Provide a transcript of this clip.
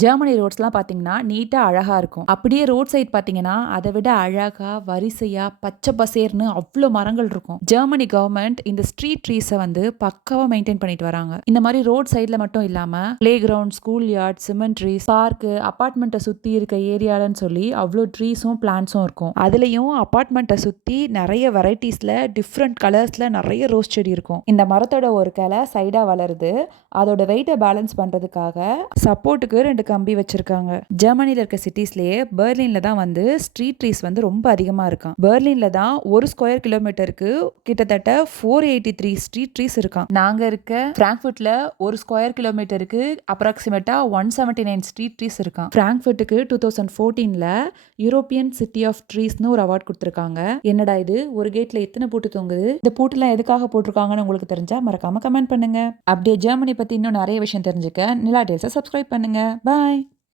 Germany ரோட்ஸ்லாம் பார்த்தீங்கன்னா நீட்டாக அழகாக இருக்கும். அப்படியே ரோட் சைட் பார்த்தீங்கன்னா அதை விட அழகாக வரிசையாக பச்சை பசேர்னு அவ்வளோ மரங்கள் இருக்கும். ஜெர்மனி கவர்மெண்ட் இந்த ஸ்ட்ரீட் ட்ரீஸை வந்து பக்காவாக மெயின்டைன் பண்ணிட்டு வராங்க. இந்த மாதிரி ரோட் சைடில் மட்டும் இல்லாமல் playground school yard cement trees park அப்பார்ட்மெண்ட்டை சுற்றி இருக்க ஏரியாலன்னு சொல்லி அவ்வளோ ட்ரீஸும் பிளான்ஸும் இருக்கும். அதுலேயும் அப்பார்ட்மெண்ட்டை சுற்றி நிறைய வெரைட்டிஸில் டிஃப்ரெண்ட் கலர்ஸில் நிறைய ரோஸ் செடி இருக்கும். இந்த மரத்தோட ஒரு கிளை சைடாக வளருது. அதோட வெயிட்டை பேலன்ஸ் பண்ணுறதுக்காக சப்போர்ட்டுக்கு ரெண்டு கம்பி வச்சிருக்காங்க. ஜெர்மனியில் இருக்க சிட்டிஸ்லேயே பெர்லின்ல தான் வந்து ஸ்ட்ரீட் ட்ரீஸ் வந்து ரொம்ப அதிகமாக இருக்கான். பெர்லின்ல தான் ஒரு ஸ்கொயர் கிலோமீட்டருக்கு கிட்டத்தட்ட four eighty three street trees இருக்கான். நாங்கள் இருக்க ஃப்ராங்க்ஃபர்ட்ல ஒரு ஸ்கொயர் கிலோமீட்டருக்கு அப்ராக்சிமேட்டா one seventy nine street trees இருக்கான். ஃப்ராங்க்ஃபர்ட்டுக்கு டூ தௌசண்ட் ஃபோர்டீனில் யூரோப்பியன் சிட்டி ஆஃப் ட்ரீஸ்னு ஒரு அவார்ட் கொடுத்துருக்காங்க. என்னடா இது? ஒரு கேட்ல எத்தனை பூட்டு தொங்குது? இந்த பூட்டுலாம் எதுக்காக போட்டிருக்காங்கன்னு உங்களுக்கு தெரிஞ்சா மறக்காம கமெண்ட் பண்ணுங்க. அப்படியே ஜெர்மனி பத்தி இன்னும் நிறைய விஷயம் தெரிஞ்சுக்க நிலா டேல்ஸை சப்ஸ்கிரைப் பண்ணுங்க. Bye.